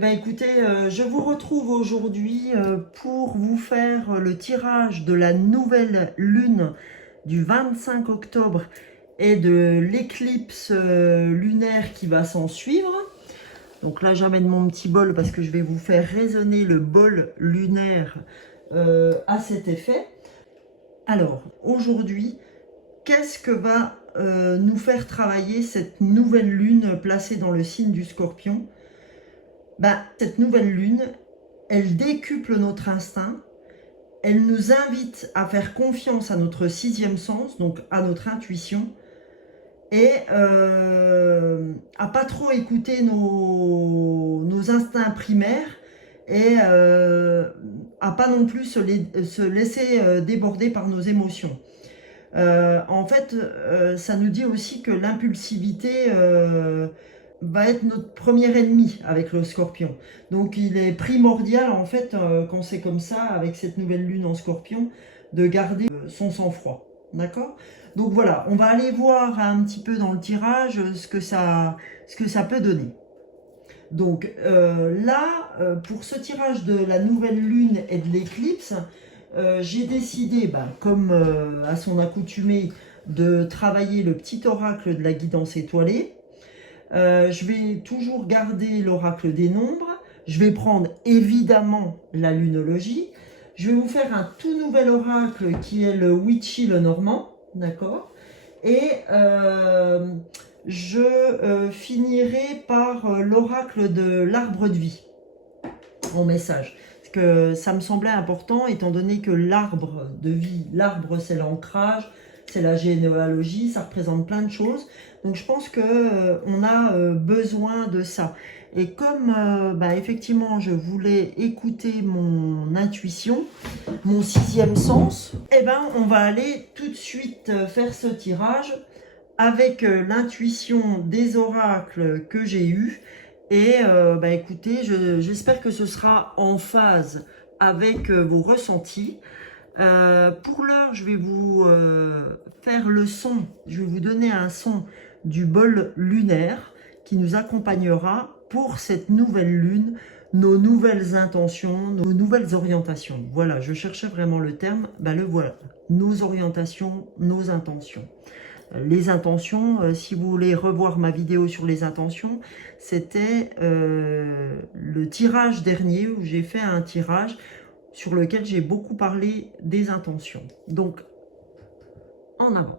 ben écoutez, je vous retrouve aujourd'hui pour vous faire le tirage de la nouvelle lune du 25 octobre et de l'éclipse lunaire qui va s'en suivre. Donc là, j'amène mon petit bol parce que je vais vous faire résonner le bol lunaire à cet effet. Alors, aujourd'hui, qu'est-ce que va nous faire travailler cette nouvelle lune placée dans le signe du Scorpion? Cette nouvelle lune, elle décuple notre instinct, elle nous invite à faire confiance à notre sixième sens, donc à notre intuition, et à pas trop écouter nos instincts primaires et à pas non plus se laisser déborder par nos émotions. En fait, ça nous dit aussi que l'impulsivité va être notre premier ennemi avec le Scorpion. Donc il est primordial en fait, quand c'est comme ça, avec cette nouvelle lune en Scorpion, de garder son sang-froid. D'accord? Donc voilà, on va aller voir un petit peu dans le tirage ce que ça peut donner. Donc pour ce tirage de la nouvelle lune et de l'éclipse, j'ai décidé, comme à son accoutumée, de travailler le petit oracle de la guidance étoilée. Je vais toujours garder l'oracle des nombres. Je vais prendre évidemment la lunologie. Je vais vous faire un tout nouvel oracle qui est le Witchy le Normand. D'accord? Et je finirai par l'oracle de l'arbre de vie en message. Parce que ça me semblait important étant donné que l'arbre de vie, l'arbre c'est l'ancrage, c'est la généalogie, ça représente plein de choses. Donc je pense qu'on a besoin de ça. Et comme effectivement je voulais écouter mon intuition, mon sixième sens, on va aller tout de suite faire ce tirage avec l'intuition des oracles que j'ai eus. Et écoutez, j'espère que ce sera en phase avec vos ressentis. Pour l'heure, je vais vous faire le son, je vais vous donner un son du bol lunaire qui nous accompagnera pour cette nouvelle lune, nos nouvelles intentions, nos nouvelles orientations. Voilà, je cherchais vraiment le terme, le voilà, nos orientations, nos intentions. Les intentions, si vous voulez revoir ma vidéo sur les intentions, c'était le tirage dernier où j'ai fait un tirage sur lequel j'ai beaucoup parlé des intentions. Donc, en avant.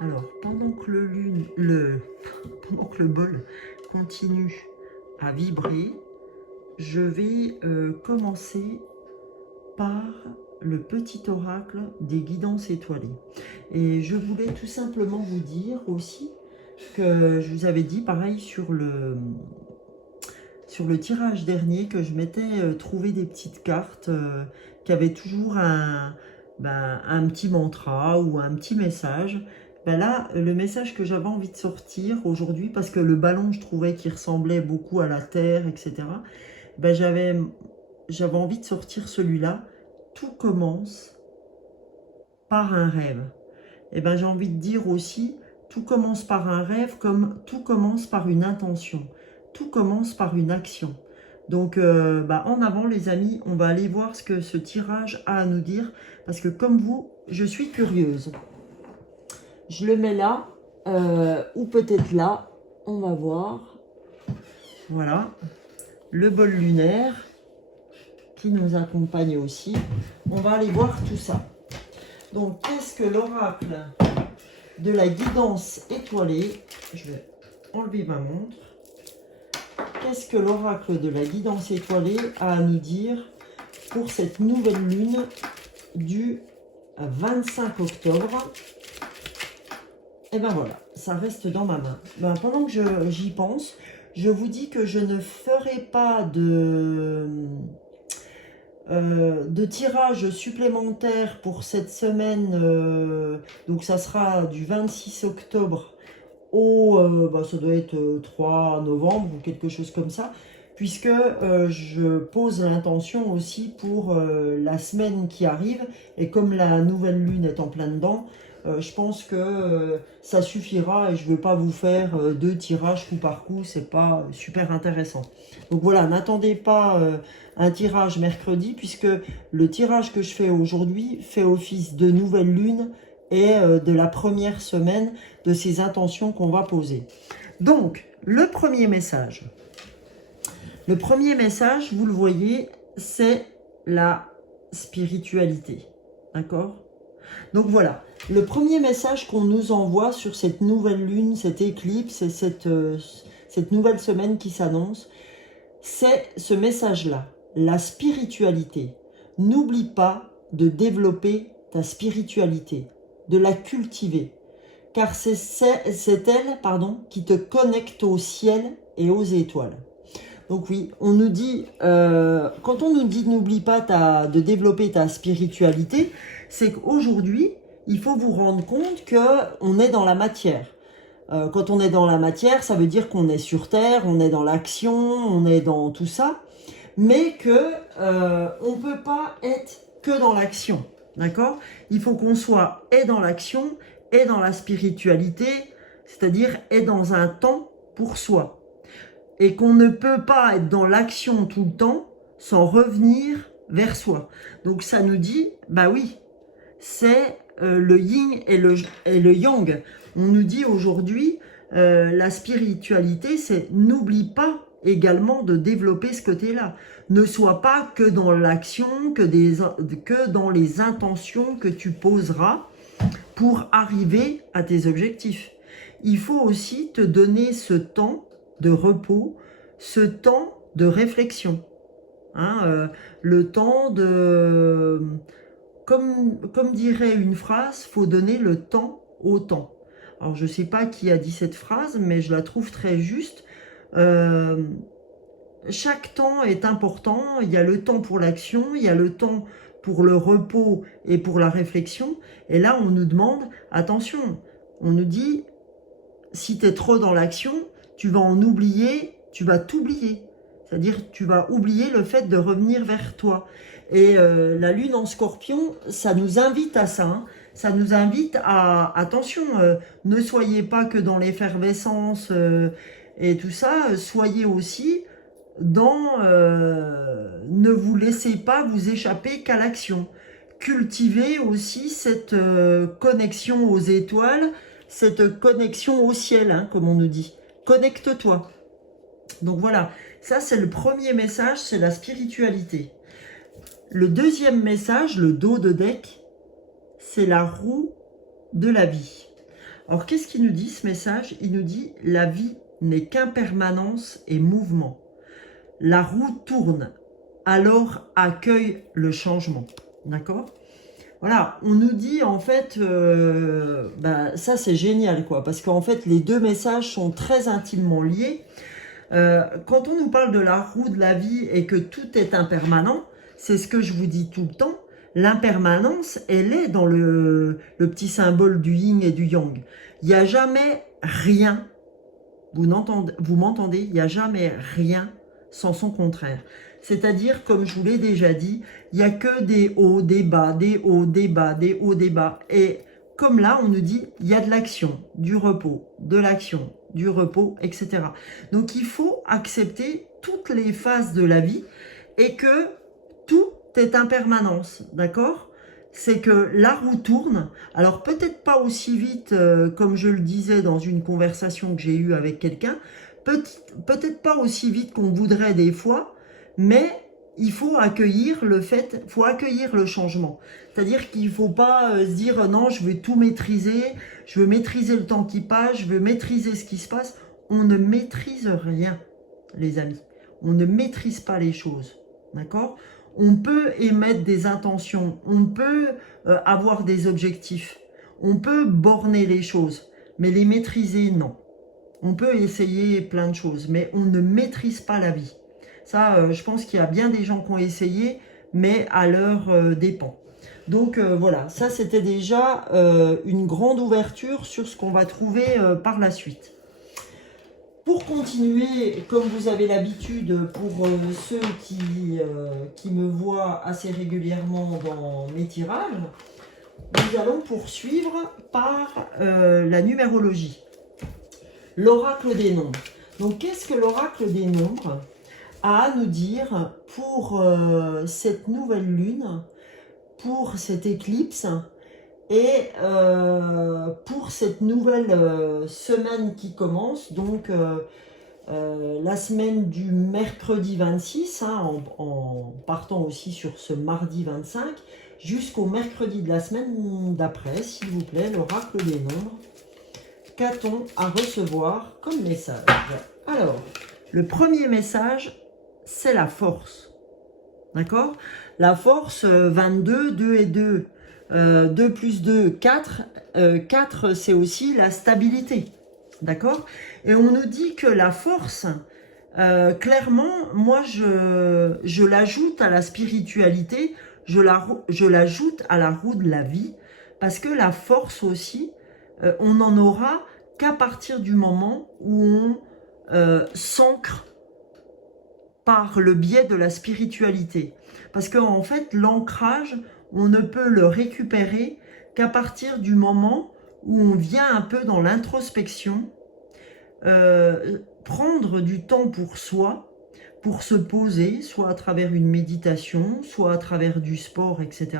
Alors, pendant que pendant que le bol continue à vibrer, je vais commencer par le petit oracle des guidances étoilées. Et je voulais tout simplement vous dire aussi que je vous avais dit, pareil, sur le tirage dernier, que je m'étais trouvé des petites cartes qui avaient toujours un petit mantra ou un petit message. Là, le message que j'avais envie de sortir aujourd'hui, parce que le ballon, je trouvais qu'il ressemblait beaucoup à la Terre, etc., j'avais envie de sortir celui-là. Tout commence par un rêve. Et j'ai envie de dire aussi, tout commence par un rêve comme tout commence par une intention. Tout commence par une action. Donc, en avant les amis, on va aller voir ce que ce tirage a à nous dire. Parce que comme vous, je suis curieuse. Je le mets là, ou peut-être là, on va voir. Voilà, le bol lunaire qui nous accompagne aussi. On va aller voir tout ça. Donc, qu'est-ce que l'oracle de la guidance étoilée? Je vais enlever ma montre. Qu'est-ce que l'oracle de la guidance étoilée a à nous dire pour cette nouvelle lune du 25 octobre? Et voilà, ça reste dans ma main. Pendant que j'y pense, je vous dis que je ne ferai pas de tirage supplémentaire pour cette semaine. Donc ça sera du 26 octobre au, ça doit être 3 novembre ou quelque chose comme ça. puisque je pose l'intention aussi pour la semaine qui arrive, et comme la nouvelle lune est en plein dedans, je pense que ça suffira et je ne veux pas vous faire 2 tirages coup par coup, c'est pas super intéressant. Donc voilà, n'attendez pas un tirage mercredi, puisque le tirage que je fais aujourd'hui fait office de nouvelle lune et de la première semaine de ces intentions qu'on va poser. Donc, le premier message, vous le voyez, c'est la spiritualité. D'accord ? Donc voilà, le premier message qu'on nous envoie sur cette nouvelle lune, cette éclipse et cette nouvelle semaine qui s'annonce, c'est ce message-là, la spiritualité. N'oublie pas de développer ta spiritualité, de la cultiver, car c'est elle, qui te connecte au ciel et aux étoiles. Donc oui, on nous dit, quand on nous dit n'oublie pas de développer ta spiritualité, c'est qu'aujourd'hui, il faut vous rendre compte qu'on est dans la matière. Quand on est dans la matière, ça veut dire qu'on est sur Terre, on est dans l'action, on est dans tout ça, mais que on ne peut pas être que dans l'action, d'accord ? Il faut qu'on soit et dans l'action, et dans la spiritualité, c'est-à-dire et dans un temps pour soi. Et qu'on ne peut pas être dans l'action tout le temps sans revenir vers soi. Donc ça nous dit, bah oui, c'est le yin et le yang. On nous dit aujourd'hui, la spiritualité, c'est n'oublie pas également de développer ce côté-là. Ne sois pas que dans l'action, que dans les intentions que tu poseras pour arriver à tes objectifs. Il faut aussi te donner ce temps de repos, ce temps de réflexion. Le temps de... Comme dirait une phrase, il faut donner le temps au temps. Alors, je ne sais pas qui a dit cette phrase, mais je la trouve très juste. Chaque temps est important. Il y a le temps pour l'action, il y a le temps pour le repos et pour la réflexion. Et là, on nous demande, attention, on nous dit, si tu es trop dans l'action, tu vas en oublier, tu vas t'oublier. C'est-à-dire, tu vas oublier le fait de revenir vers toi. Et la lune en scorpion, ça nous invite à ça. Hein. Ça nous invite à, attention, ne soyez pas que dans l'effervescence et tout ça, soyez aussi dans, ne vous laissez pas vous échapper qu'à l'action. Cultivez aussi cette connexion aux étoiles, cette connexion au ciel, hein, comme on nous dit. Connecte-toi. Donc voilà, ça c'est le premier message, c'est la spiritualité. Le deuxième message, le dos de deck, c'est la roue de la vie. Alors qu'est-ce qu'il nous dit ce message? Il nous dit la vie n'est qu'impermanence et mouvement. La roue tourne, alors accueille le changement. D'accord? Voilà, on nous dit en fait, ça c'est génial quoi, parce qu'en fait les deux messages sont très intimement liés. Quand on nous parle de la roue de la vie et que tout est impermanent, c'est ce que je vous dis tout le temps, l'impermanence, elle est dans le petit symbole du yin et du yang. Il n'y a jamais rien, vous m'entendez, il n'y a jamais rien sans son contraire. C'est-à-dire, comme je vous l'ai déjà dit, il n'y a que des hauts, des bas, des hauts, des bas, des hauts, des bas. Et comme là, on nous dit, il y a de l'action, du repos, de l'action, du repos, etc. Donc, il faut accepter toutes les phases de la vie et que tout est impermanence, d'accord? C'est que la roue tourne, alors peut-être pas aussi vite, comme je le disais dans une conversation que j'ai eue avec quelqu'un, peut-être pas aussi vite qu'on voudrait des fois, mais il faut accueillir le fait, faut accueillir le changement. C'est-à-dire qu'il ne faut pas se dire non, je veux tout maîtriser, je veux maîtriser le temps qui passe, je veux maîtriser ce qui se passe. On ne maîtrise rien, les amis. On ne maîtrise pas les choses, d'accord? On peut émettre des intentions, on peut avoir des objectifs, on peut borner les choses, mais les maîtriser, non. On peut essayer plein de choses, mais on ne maîtrise pas la vie. Ça, je pense qu'il y a bien des gens qui ont essayé, mais à leur dépens. Donc voilà, ça c'était déjà une grande ouverture sur ce qu'on va trouver par la suite. Pour continuer, comme vous avez l'habitude, pour ceux qui me voient assez régulièrement dans mes tirages, nous allons poursuivre par la numérologie. L'oracle des nombres. Donc, qu'est-ce que l'oracle des nombres a à nous dire pour cette nouvelle lune, pour cette éclipse et pour cette nouvelle semaine qui commence, donc la semaine du mercredi 26, hein, en partant aussi sur ce mardi 25, jusqu'au mercredi de la semaine d'après, s'il vous plaît, l'oracle des nombres. Qu'a-t-on à recevoir comme message? Alors, le premier message, c'est la force. D'accord? La force, 22, 2 et 2. 2 plus 2, 4. 4, c'est aussi la stabilité. D'accord? Et on nous dit que la force, clairement, moi, je l'ajoute à la spiritualité, je l'ajoute à la roue de la vie, parce que la force aussi, on n'en aura qu'à partir du moment où on s'ancre par le biais de la spiritualité. Parce qu'en fait, l'ancrage, on ne peut le récupérer qu'à partir du moment où on vient un peu dans l'introspection, prendre du temps pour soi, pour se poser, soit à travers une méditation, soit à travers du sport, etc.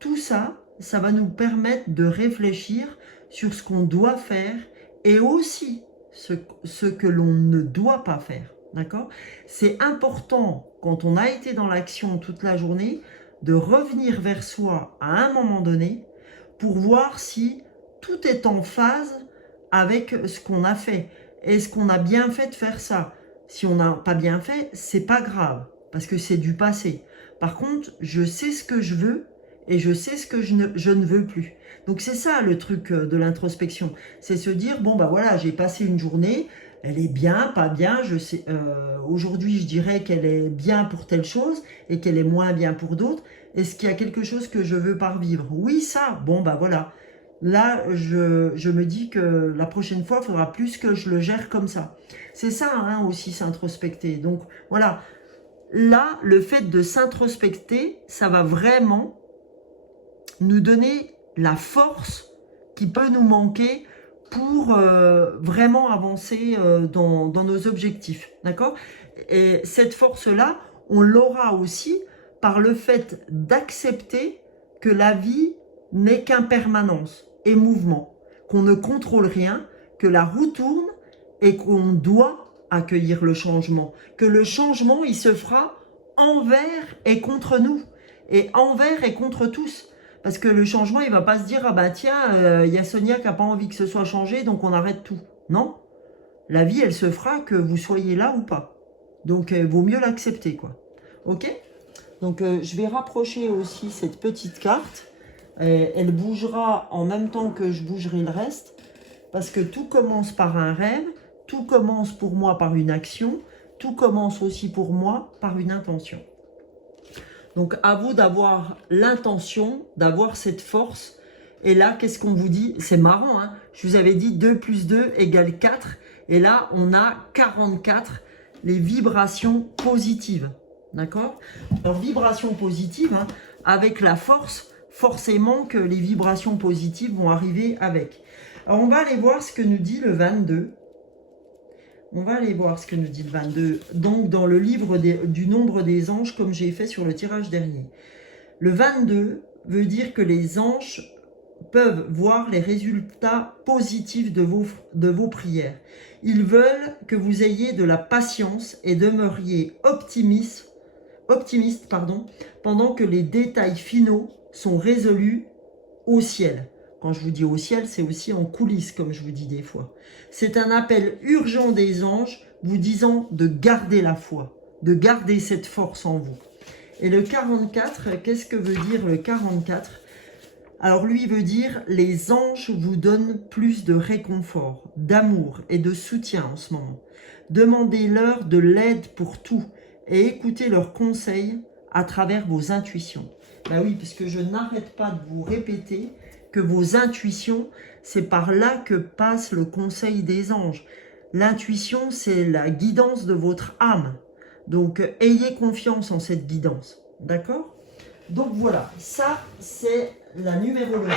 Tout ça, ça va nous permettre de réfléchir sur ce qu'on doit faire et aussi ce que l'on ne doit pas faire. D'accord? C'est important, quand on a été dans l'action toute la journée, de revenir vers soi à un moment donné pour voir si tout est en phase avec ce qu'on a fait. Est-ce qu'on a bien fait de faire ça? Si on n'a pas bien fait, c'est pas grave, parce que c'est du passé. Par contre, je sais ce que je veux et je sais ce que je ne veux plus. Donc c'est ça le truc de l'introspection. C'est se dire, bon bah voilà, j'ai passé une journée, elle est bien, pas bien, je sais. Aujourd'hui, je dirais qu'elle est bien pour telle chose et qu'elle est moins bien pour d'autres. Est-ce qu'il y a quelque chose que je veux pas revivre? Oui, ça, bon bah voilà. Là, je me dis que la prochaine fois, il faudra plus que je le gère comme ça. C'est ça, hein, aussi, s'introspecter. Donc, voilà. Là, le fait de s'introspecter, ça va vraiment nous donner la force qui peut nous manquer pour vraiment avancer dans nos objectifs. D'accord? Et cette force-là, on l'aura aussi par le fait d'accepter que la vie n'est qu'impermanence et mouvement, qu'on ne contrôle rien, que la roue tourne et qu'on doit accueillir le changement, que le changement, il se fera envers et contre nous, et envers et contre tous. Parce que le changement, il ne va pas se dire, ah bah tiens, y a Sonia qui n'a pas envie que ce soit changé, donc on arrête tout. Non, la vie, elle se fera que vous soyez là ou pas. Donc, il vaut mieux l'accepter, quoi. Ok? Donc, je vais rapprocher aussi cette petite carte. Elle bougera en même temps que je bougerai le reste. Parce que tout commence par un rêve, tout commence pour moi par une action, tout commence aussi pour moi par une intention. Donc, à vous d'avoir l'intention, d'avoir cette force. Et là, qu'est-ce qu'on vous dit? C'est marrant, hein? Je vous avais dit 2 plus 2 égale 4. Et là, on a 44, les vibrations positives. D'accord? Alors, vibrations positives, hein, avec la force, forcément que les vibrations positives vont arriver avec. Alors, on va aller voir ce que nous dit le 22. On va aller voir ce que nous dit le 22, donc dans le livre du nombre des anges, comme j'ai fait sur le tirage dernier. Le 22 veut dire que les anges peuvent voir les résultats positifs de vos prières. Ils veulent que vous ayez de la patience et demeuriez optimiste, pendant que les détails finaux sont résolus au ciel. Quand je vous dis au ciel, c'est aussi en coulisses, comme je vous dis des fois. C'est un appel urgent des anges vous disant de garder la foi, de garder cette force en vous. Et le 44, qu'est-ce que veut dire le 44? Alors lui veut dire, les anges vous donnent plus de réconfort, d'amour et de soutien en ce moment. Demandez-leur de l'aide pour tout et écoutez leurs conseils à travers vos intuitions. Ben oui, parce que je n'arrête pas de vous répéter que vos intuitions, c'est par là que passe le conseil des anges. L'intuition, c'est la guidance de votre âme. Donc, ayez confiance en cette guidance. D'accord? Donc voilà, ça, c'est la numérologie.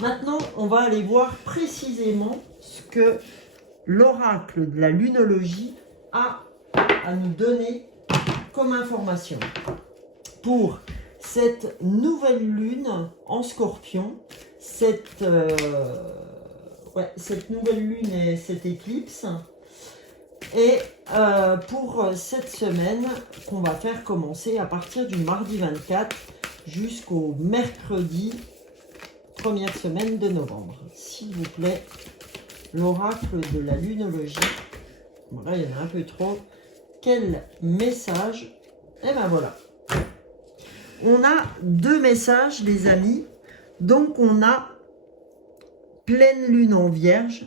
Maintenant, on va aller voir précisément ce que l'oracle de la lunologie a à nous donner comme information pour cette nouvelle lune en Scorpion, cette nouvelle lune et cette éclipse, et pour cette semaine qu'on va faire commencer à partir du mardi 24 jusqu'au mercredi première semaine de novembre. S'il vous plaît, l'oracle de la lunologie. Voilà, il y en a un peu trop. Quel message? Et ben voilà. On a deux messages, les amis. Donc, on a pleine lune en Vierge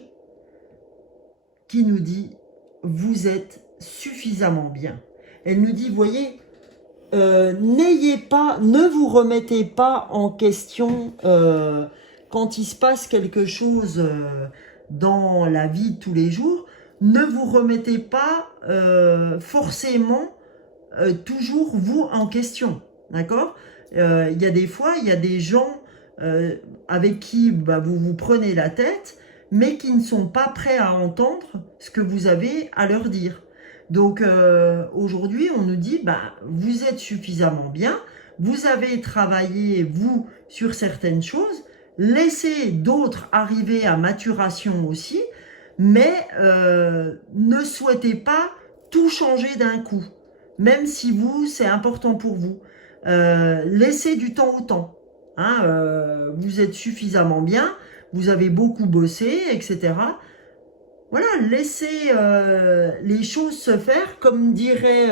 qui nous dit « Vous êtes suffisamment bien ». Elle nous dit, voyez, ne vous remettez pas en question quand il se passe quelque chose dans la vie de tous les jours. Ne vous remettez pas forcément toujours vous en question, d'accord? Il y a des fois, il y a des gens avec qui vous vous prenez la tête, mais qui ne sont pas prêts à entendre ce que vous avez à leur dire. Donc aujourd'hui, on nous dit, vous êtes suffisamment bien, vous avez travaillé, vous, sur certaines choses, laissez d'autres arriver à maturation aussi, mais ne souhaitez pas tout changer d'un coup, même si vous, c'est important pour vous. Laissez du temps au temps. Hein, vous êtes suffisamment bien, vous avez beaucoup bossé, etc. Voilà, laissez les choses se faire, comme diraient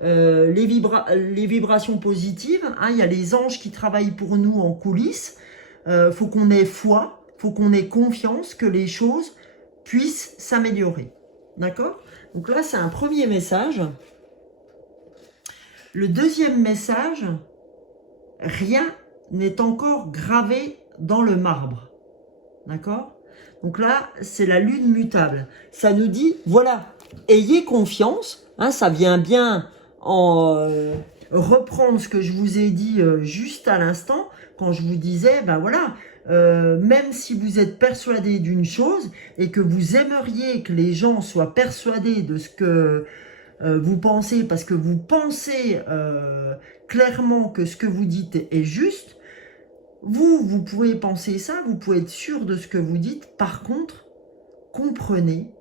les vibrations positives. Hein, il y a les anges qui travaillent pour nous en coulisses. Faut qu'on ait foi, faut qu'on ait confiance que les choses puissent s'améliorer. D'accord? Donc là, c'est un premier message. Le deuxième message, rien n'est encore gravé dans le marbre. D'accord? Donc là, c'est la lune mutable. Ça nous dit, voilà, ayez confiance. Hein, ça vient bien en reprendre ce que je vous ai dit juste à l'instant, quand je vous disais, voilà, même si vous êtes persuadé d'une chose et que vous aimeriez que les gens soient persuadés de ce que vous pensez, parce que vous pensez clairement que ce que vous dites est juste, vous pouvez penser ça, vous pouvez être sûr de ce que vous dites. Par contre, comprenez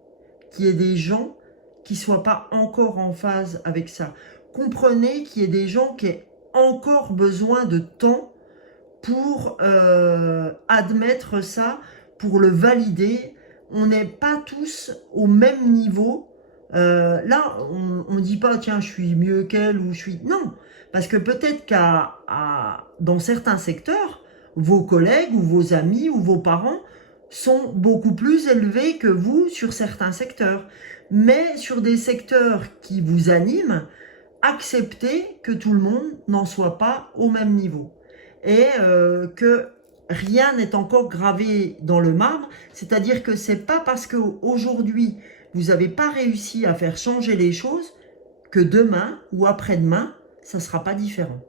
qu'il y ait des gens qui ne soient pas encore en phase avec ça. Comprenez qu'il y ait des gens qui aient encore besoin de temps pour admettre ça, pour le valider. On n'est pas tous au même niveau. Là, on ne dit pas, tiens, je suis mieux qu'elle ou je suis... Non, parce que peut-être dans certains secteurs, vos collègues ou vos amis ou vos parents sont beaucoup plus élevés que vous sur certains secteurs. Mais sur des secteurs qui vous animent, acceptez que tout le monde n'en soit pas au même niveau. Et que rien n'est encore gravé dans le marbre. C'est-à-dire que c'est pas parce qu'aujourd'hui, vous n'avez pas réussi à faire changer les choses que demain ou après-demain, ça ne sera pas différent.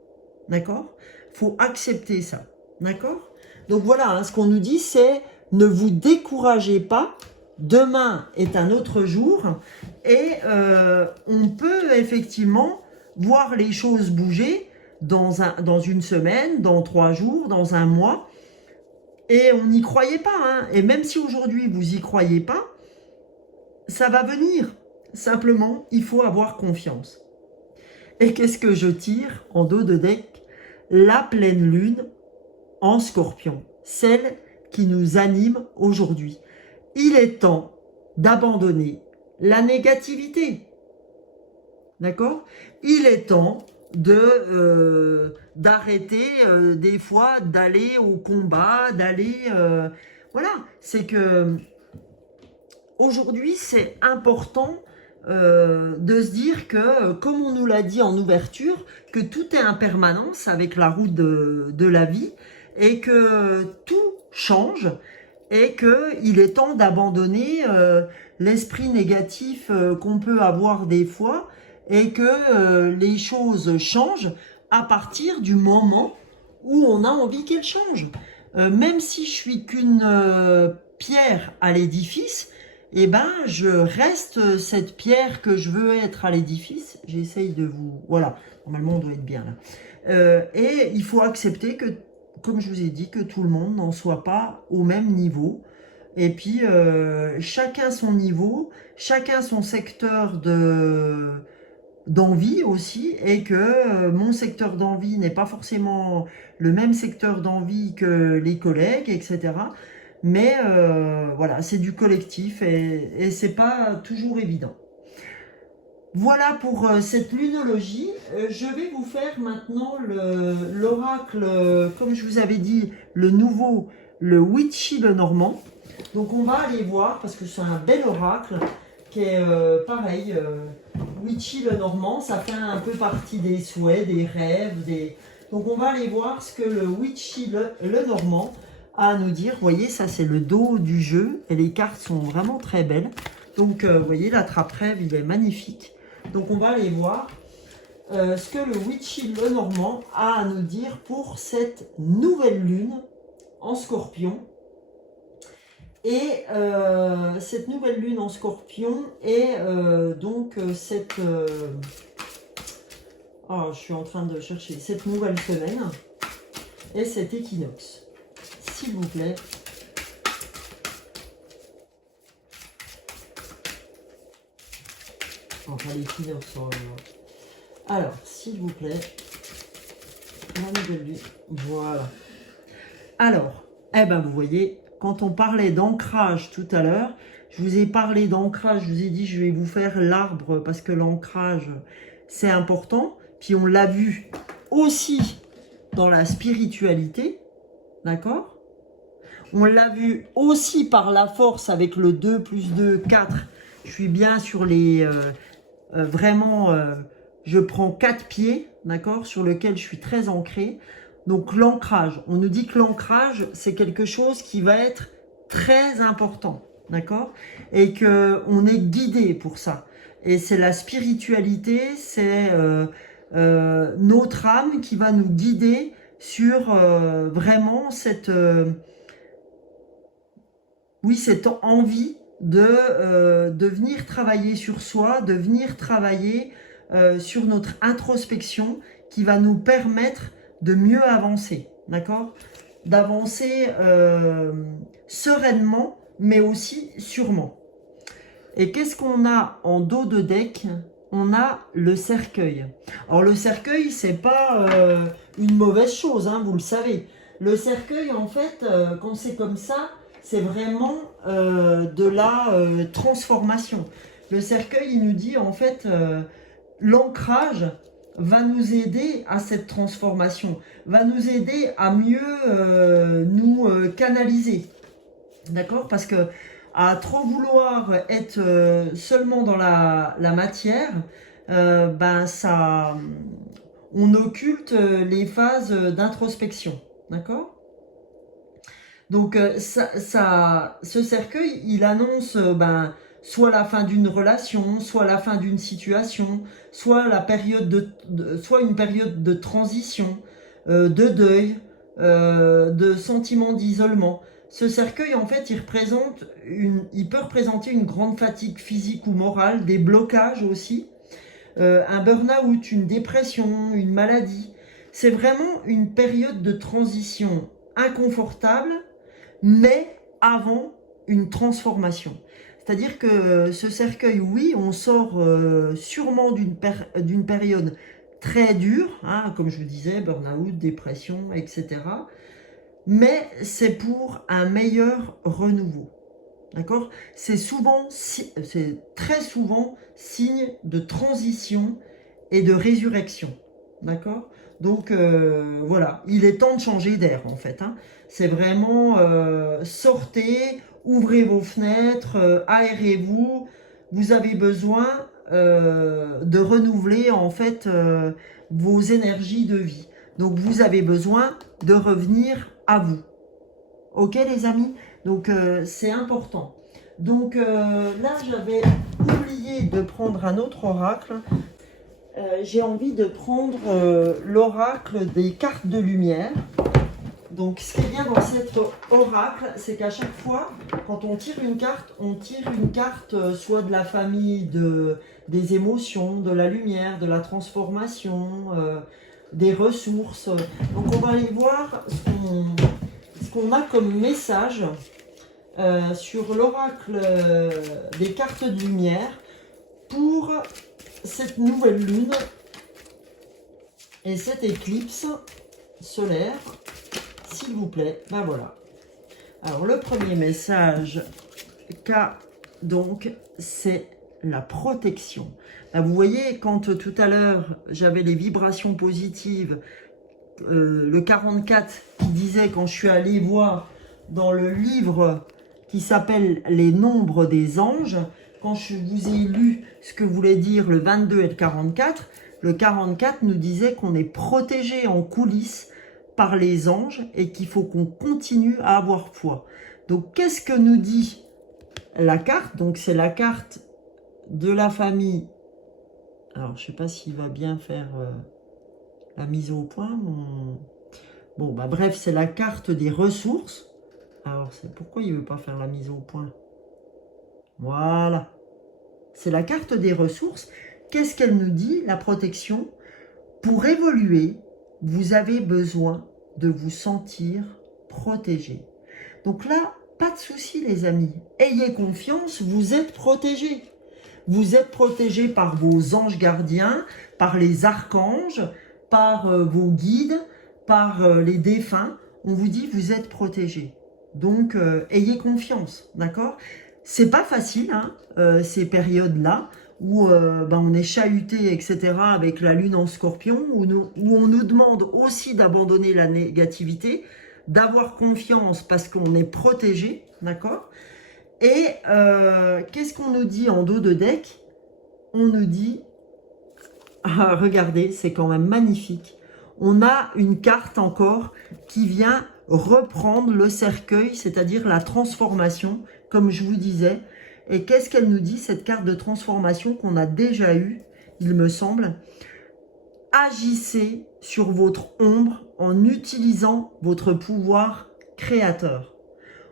D'accord? Il faut accepter ça. D'accord? Donc voilà, hein, ce qu'on nous dit, c'est ne vous découragez pas. Demain est un autre jour et on peut effectivement voir les choses bouger dans une semaine, dans 3 jours, dans un mois. Et on n'y croyait pas. Hein. Et même si aujourd'hui vous n'y croyez pas, ça va venir. Simplement, il faut avoir confiance. Et qu'est-ce que je tire en dos de deck? La pleine lune en Scorpion, celle qui nous anime aujourd'hui. Il est temps d'abandonner la négativité. D'accord? Il est temps d'arrêter des fois d'aller au combat, d'aller... voilà, c'est que aujourd'hui, c'est important de se dire que, comme on nous l'a dit en ouverture, que tout est impermanence avec la route de la vie et que tout change et qu'il est temps d'abandonner l'esprit négatif qu'on peut avoir des fois et que les choses changent à partir du moment où on a envie qu'elles changent. Même si je suis qu'une pierre à l'édifice, eh ben, je reste cette pierre que je veux être à l'édifice. J'essaye de vous... Voilà, normalement on doit être bien là. Et il faut accepter que, comme je vous ai dit, que tout le monde n'en soit pas au même niveau. Et puis, chacun son niveau, chacun son secteur d'envie aussi, et que mon secteur d'envie n'est pas forcément le même secteur d'envie que les collègues, etc. Mais voilà, c'est du collectif et c'est pas toujours évident. Voilà pour cette lunologie. Je vais vous faire maintenant l'oracle, comme je vous avais dit, le nouveau, le Witchy le Normand. Donc on va aller voir, parce que c'est un bel oracle, qui est pareil, Witchy le Normand, ça fait un peu partie des souhaits, des rêves, donc on va aller voir ce que le Witchy le Normand a à nous dire. Vous voyez, ça c'est le dos du jeu, et les cartes sont vraiment très belles. Donc vous voyez, l'attrape-rêve, il est magnifique. Donc on va aller voir ce que le Witchy le Normand a à nous dire pour cette nouvelle lune en Scorpion. Et cette nouvelle lune en Scorpion est donc cette... oh, je suis en train de chercher cette nouvelle semaine et cet équinoxe. S'il vous plaît. Enfin, l'équinoxe. Alors, s'il vous plaît. La nouvelle lune. Voilà. Alors, eh ben, vous voyez, quand on parlait d'ancrage tout à l'heure, je vous ai parlé d'ancrage, je vous ai dit je vais vous faire l'arbre parce que l'ancrage, c'est important. Puis on l'a vu aussi dans la spiritualité, d'accord? On l'a vu aussi par la force avec le 2 plus 2, 4. Je suis bien sur les... vraiment, je prends 4 pieds, d'accord, sur lequel je suis très ancré. Donc l'ancrage, on nous dit que l'ancrage, c'est quelque chose qui va être très important, d'accord? Et qu'on est guidé pour ça. Et c'est la spiritualité, c'est notre âme qui va nous guider sur vraiment cette, oui, cette envie de venir travailler sur soi, de venir travailler sur notre introspection qui va nous permettre de mieux avancer, d'accord? D'avancer sereinement, mais aussi sûrement. Et qu'est-ce qu'on a en dos de deck? On a le cercueil. Alors le cercueil, c'est pas une mauvaise chose, hein, vous le savez. Le cercueil, en fait, quand c'est comme ça, c'est vraiment de la transformation. Le cercueil, il nous dit, en fait, l'ancrage va nous aider à cette transformation, va nous aider à mieux nous canaliser. D'accord? Parce que à trop vouloir être seulement dans la matière, ben ça, on occulte les phases d'introspection. D'accord? Donc ce cercueil, il annonce ben, soit la fin d'une relation, soit la fin d'une situation, soit la période soit une période de transition, de deuil, de sentiment d'isolement. Ce cercueil, en fait, il peut représenter une grande fatigue physique ou morale, des blocages aussi, un burn-out, une dépression, une maladie. C'est vraiment une période de transition inconfortable, mais avant une transformation. C'est-à-dire que ce cercueil, oui, on sort sûrement d'une période très dure, hein, comme je vous disais, burn-out, dépression, etc. Mais c'est pour un meilleur renouveau. D'accord? C'est très souvent signe de transition et de résurrection. D'accord? Donc voilà, il est temps de changer d'air en fait. Hein. C'est vraiment sortez, ouvrez vos fenêtres, aérez-vous. Vous avez besoin de renouveler en fait vos énergies de vie. Donc vous avez besoin de revenir à vous. Ok les amis? Donc c'est important. Donc là, j'avais oublié de prendre un autre oracle. J'ai envie de prendre l'oracle des cartes de lumière. Donc ce qui est bien dans cet oracle, c'est qu'à chaque fois, quand on tire une carte soit de la famille, des émotions, de la lumière, de la transformation, des ressources. Donc on va aller voir ce qu'on a comme message sur l'oracle des cartes de lumière pour cette nouvelle lune et cette éclipse solaire. S'il vous plaît, ben voilà. Alors le premier message qu'a donc, c'est la protection. Ben, vous voyez, quand tout à l'heure j'avais les vibrations positives, le 44 qui disait, quand je suis allé voir dans le livre qui s'appelle Les nombres des anges, quand je vous ai lu ce que voulait dire le 22 et le 44 nous disait qu'on est protégé en coulisses par les anges et qu'il faut qu'on continue à avoir foi. Donc, qu'est-ce que nous dit la carte? Donc, c'est la carte de la famille. Alors, je ne sais pas s'il va bien faire la mise au point. Bon, bah bref, c'est la carte des ressources. Alors, c'est pourquoi il ne veut pas faire la mise au point? Voilà. C'est la carte des ressources. Qu'est-ce qu'elle nous dit? La protection. Pour évoluer, vous avez besoin de vous sentir protégé. Donc là, pas de souci les amis. Ayez confiance, vous êtes protégés. Vous êtes protégés par vos anges gardiens, par les archanges, par vos guides, par les défunts. On vous dit, vous êtes protégés. Donc, ayez confiance, d'accord? C'est pas facile, hein, ces périodes-là, où on est chahuté, etc., avec la lune en scorpion, où on nous demande aussi d'abandonner la négativité, d'avoir confiance parce qu'on est protégé, d'accord? Et qu'est-ce qu'on nous dit en dos de deck? On nous dit, ah, regardez, c'est quand même magnifique, on a une carte encore qui vient reprendre le cercueil, c'est-à-dire la transformation, comme je vous disais. Et qu'est-ce qu'elle nous dit, cette carte de transformation qu'on a déjà eue, il me semble? Agissez sur votre ombre en utilisant votre pouvoir créateur.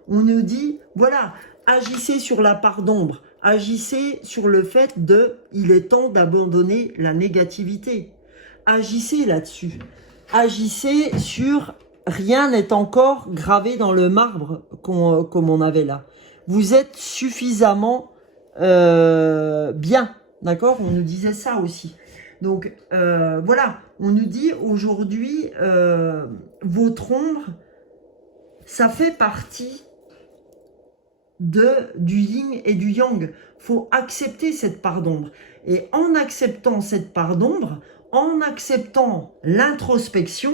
On nous dit, voilà, agissez sur la part d'ombre, agissez sur le fait il est temps d'abandonner la négativité. Agissez là-dessus. Agissez sur rien n'est encore gravé dans le marbre comme on avait là. Vous êtes suffisamment bien, d'accord? On nous disait ça aussi. Donc voilà, on nous dit aujourd'hui, votre ombre, ça fait partie du yin et du yang. Il faut accepter cette part d'ombre. Et en acceptant cette part d'ombre, en acceptant l'introspection,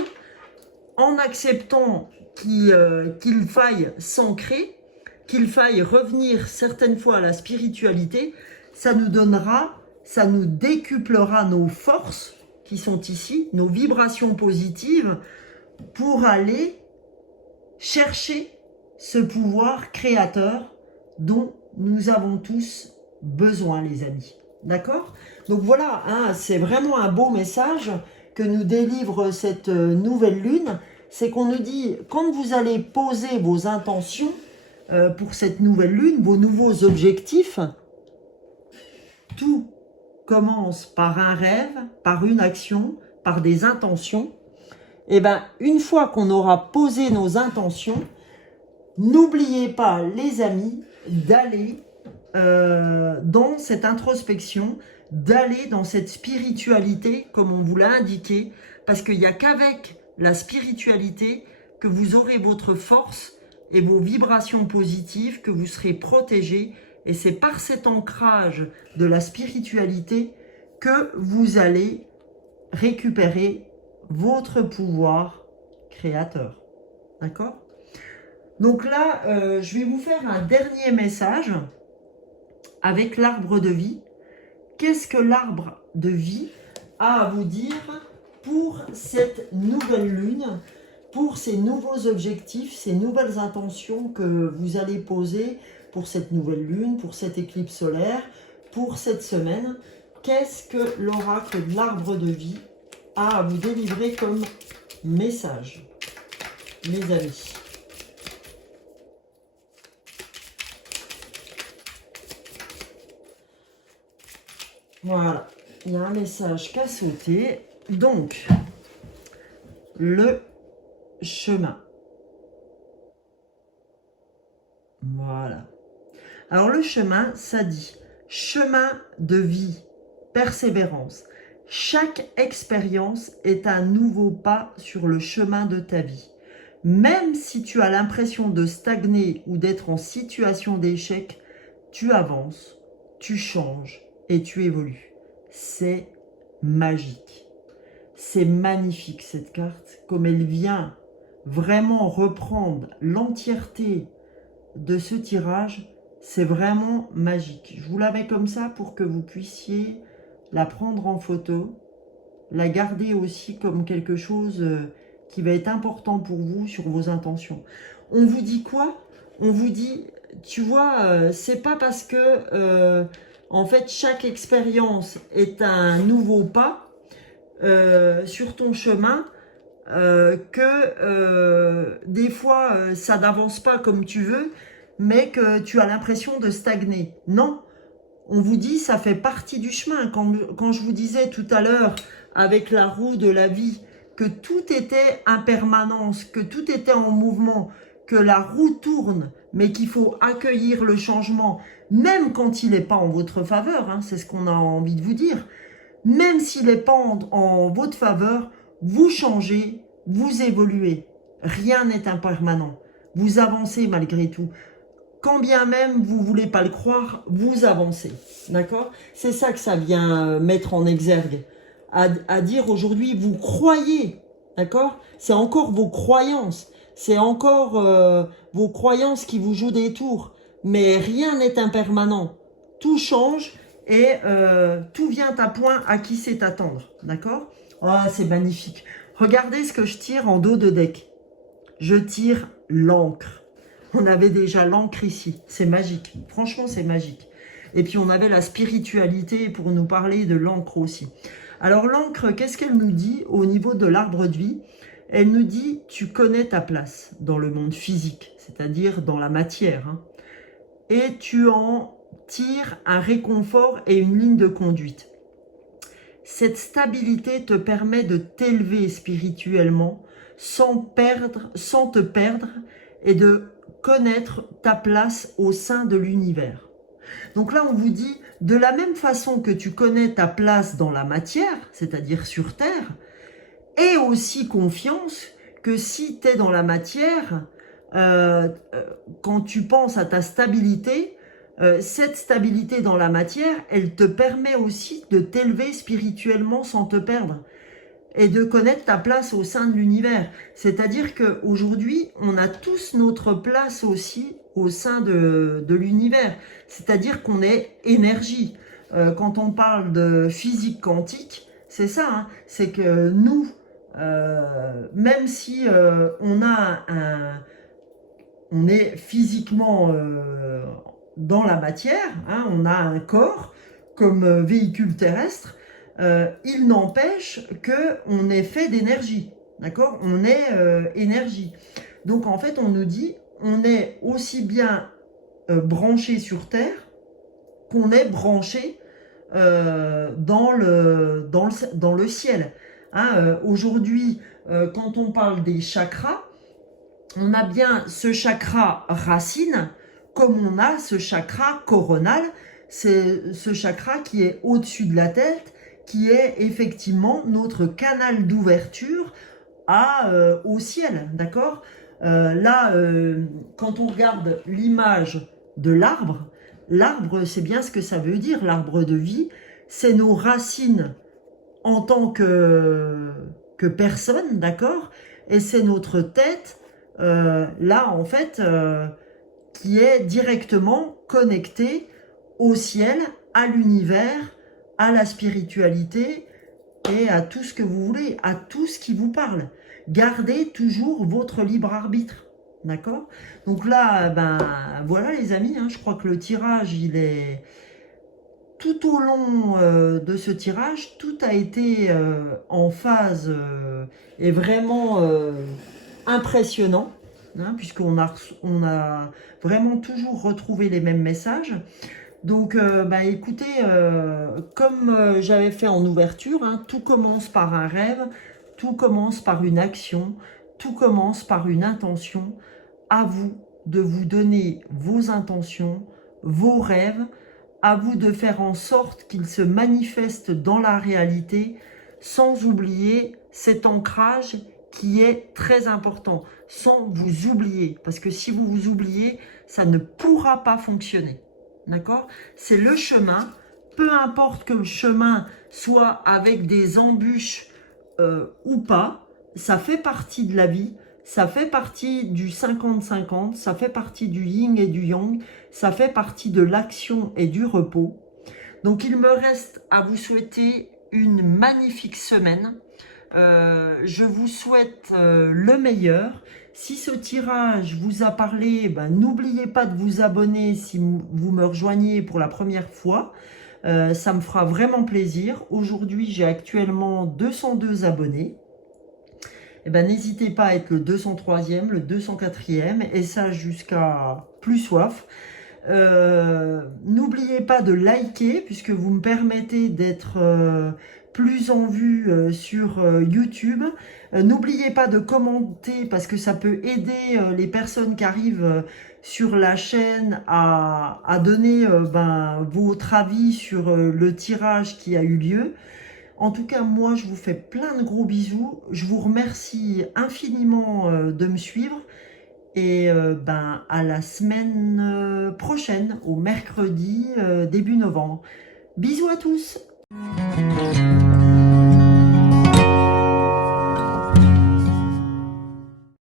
en acceptant qu'il faille s'ancrer, qu'il faille revenir certaines fois à la spiritualité, ça nous donnera, ça nous décuplera nos forces qui sont ici, nos vibrations positives, pour aller chercher ce pouvoir créateur dont nous avons tous besoin, les amis. D'accord? Donc voilà, hein, c'est vraiment un beau message que nous délivre cette nouvelle lune. C'est qu'on nous dit, quand vous allez poser vos intentions pour cette nouvelle lune, vos nouveaux objectifs, tout commence par un rêve, par une action, par des intentions. Et bien, une fois qu'on aura posé nos intentions, n'oubliez pas, les amis, d'aller dans cette introspection, d'aller dans cette spiritualité, comme on vous l'a indiqué, parce qu'il n'y a qu'avec la spiritualité que vous aurez votre force et vos vibrations positives, que vous serez protégés, et c'est par cet ancrage de la spiritualité que vous allez récupérer votre pouvoir créateur. D'accord? Donc là, je vais vous faire un dernier message avec l'arbre de vie. Qu'est-ce que l'arbre de vie a à vous dire pour cette nouvelle lune, pour ces nouveaux objectifs, ces nouvelles intentions que vous allez poser pour cette nouvelle lune, pour cette éclipse solaire, pour cette semaine. Qu'est-ce que l'oracle de l'arbre de vie a à vous délivrer comme message, mes amis? Voilà, il y a un message qui a sauté. Donc, le chemin. Voilà. Alors le chemin, ça dit chemin de vie, persévérance. Chaque expérience est un nouveau pas sur le chemin de ta vie. Même si tu as l'impression de stagner ou d'être en situation d'échec, tu avances, tu changes et tu évolues. C'est magique. C'est magnifique cette carte, comme elle vient vraiment reprendre l'entièreté de ce tirage. C'est vraiment magique. Je vous la mets comme ça pour que vous puissiez la prendre en photo, la garder aussi comme quelque chose qui va être important pour vous sur vos intentions. On vous dit quoi? On vous dit, tu vois, c'est pas parce que en fait chaque expérience est un nouveau pas sur ton chemin que des fois ça n'avance pas comme tu veux, mais que tu as l'impression de stagner. Non, on vous dit ça fait partie du chemin. Quand je vous disais tout à l'heure avec la roue de la vie que tout était impermanence, que tout était en mouvement, que la roue tourne, mais qu'il faut accueillir le changement, même quand il n'est pas en votre faveur, hein, c'est ce qu'on a envie de vous dire. Même s'il n'est pas en votre faveur, vous changez, vous évoluez. Rien n'est impermanent. Vous avancez malgré tout. Quand bien même vous ne voulez pas le croire, vous avancez. D'accord? C'est ça que ça vient mettre en exergue. À dire aujourd'hui, vous croyez. D'accord? C'est encore vos croyances. C'est encore vos croyances qui vous jouent des tours. Mais rien n'est impermanent. Tout change. Et tout vient à point à qui sait attendre, d'accord? Oh, c'est magnifique. Regardez ce que je tire en dos de deck. Je tire l'encre. On avait déjà l'encre ici. C'est magique. Franchement, c'est magique. Et puis, on avait la spiritualité pour nous parler de l'encre aussi. Alors, l'encre, qu'est-ce qu'elle nous dit au niveau de l'arbre de vie? Elle nous dit, tu connais ta place dans le monde physique, c'est-à-dire dans la matière. Hein, et tu en tire un réconfort et une ligne de conduite. Cette stabilité te permet de t'élever spirituellement sans te perdre et de connaître ta place au sein de l'univers. Donc là, on vous dit, de la même façon que tu connais ta place dans la matière, c'est-à-dire sur Terre, aie aussi confiance que si tu es dans la matière, quand tu penses à ta stabilité, cette stabilité dans la matière, elle te permet aussi de t'élever spirituellement sans te perdre et de connaître ta place au sein de l'univers. C'est-à-dire qu'aujourd'hui, on a tous notre place aussi au sein de l'univers. C'est-à-dire qu'on est énergie. Quand on parle de physique quantique, c'est ça, hein, c'est que nous, même si on est physiquement dans la matière, hein, on a un corps comme véhicule terrestre, il n'empêche qu'on est fait d'énergie, d'accord? On est énergie. Donc en fait, on nous dit, on est aussi bien branché sur Terre qu'on est branché dans le ciel. Hein, aujourd'hui, quand on parle des chakras, on a bien ce chakra racine, comme on a ce chakra coronal, c'est ce chakra qui est au-dessus de la tête, qui est effectivement notre canal d'ouverture au ciel, d'accord? Là, quand on regarde l'image de l'arbre, l'arbre, c'est bien ce que ça veut dire, l'arbre de vie, c'est nos racines en tant que personne, d'accord? Et c'est notre tête, là, en fait, qui est directement connectée au ciel, à l'univers, à la spiritualité et à tout ce que vous voulez, à tout ce qui vous parle. gardez toujours votre libre arbitre. D'accord? Donc là, ben voilà les amis, hein, je crois que le tirage, il est tout au long de ce tirage, tout a été en phase et vraiment impressionnant, hein, puisqu'on on a vraiment toujours retrouvé les mêmes messages. Donc, bah, écoutez, comme j'avais fait en ouverture, hein, tout commence par un rêve, tout commence par une action, tout commence par une intention. À vous de vous donner vos intentions, vos rêves, à vous de faire en sorte qu'ils se manifestent dans la réalité, sans oublier cet ancrage qui est très important, sans vous oublier, parce que si vous vous oubliez, ça ne pourra pas fonctionner. D'accord? C'est le chemin, peu importe que le chemin soit avec des embûches ou pas, ça fait partie de la vie, ça fait partie du 50-50, ça fait partie du yin et du yang, ça fait partie de l'action et du repos. Donc il me reste à vous souhaiter une magnifique semaine. Je vous souhaite le meilleur. Si ce tirage vous a parlé, ben, n'oubliez pas de vous abonner si vous me rejoignez pour la première fois. Ça me fera vraiment plaisir. Aujourd'hui, j'ai actuellement 202 abonnés. Eh ben, n'hésitez pas à être le 203e, le 204e, et ça jusqu'à plus soif. N'oubliez pas de liker, puisque vous me permettez d'être plus en vue sur YouTube. N'oubliez pas de commenter, parce que ça peut aider les personnes qui arrivent sur la chaîne à donner ben, votre avis sur le tirage qui a eu lieu. En tout cas, moi, je vous fais plein de gros bisous. Je vous remercie infiniment de me suivre. Et ben, à la semaine prochaine, au mercredi début novembre. Bisous à tous!